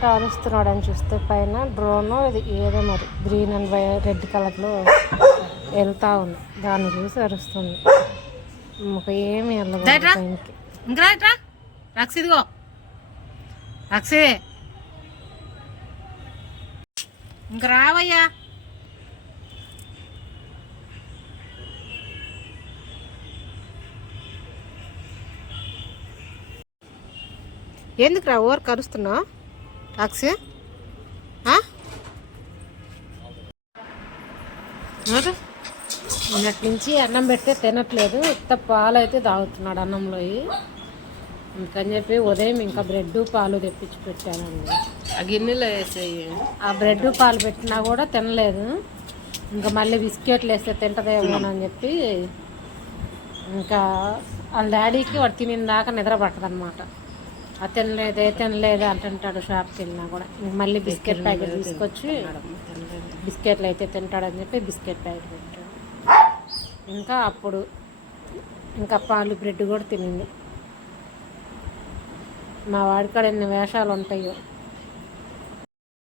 ఏంటో అరుస్తున్నాడు అని చూస్తే పైన డ్రోన్ ఇది ఏదో మరి గ్రీన్ అండ్ రెడ్ కలర్లో వెళ్తా ఉంది. దాన్ని చూసి అరుస్తుంది. ఇంకా ఏమి వెళ్ళదు పైనకి. ఇంకా రక్స్ ఇదిగో రక్సే ఇంక రావయ్యా. ఎందుకు రా ఓవర్ కరుస్తున్నావు టాక్సీ? నిన్నటి నుంచి అన్నం పెడితే తినట్లేదు. ఇంత పాలు అయితే తాగుతున్నాడు అన్నంలో. అందుకని చెప్పి ఉదయం ఇంకా బ్రెడ్ పాలు తెప్పించి పెట్టానండి. ఆ గిన్నెలో వేసేయి. ఆ బ్రెడ్ పాలు పెట్టినా కూడా తినలేదు. ఇంకా మళ్ళీ బిస్కెట్లు వేస్తే తింటదేమోనని చెప్పి ఇంకా వాళ్ళ డాడీకి వాడు తినిన దాకా నిద్ర పట్టదనమాట. అది తినలేదు అంటుంటాడు. షాప్కి వెళ్ళినా కూడా ఇంక మళ్ళీ బిస్కెట్ ప్యాకెట్ తీసుకొచ్చి బిస్కెట్లు అయితే తింటాడని చెప్పి బిస్కెట్ ప్యాకెట్ పెట్టాడు. ఇంకా అప్పుడు ఇంకా పాలు బ్రెడ్ కూడా తినింది. మా వాడికాడ ఎన్ని వేషాలు ఉంటాయో.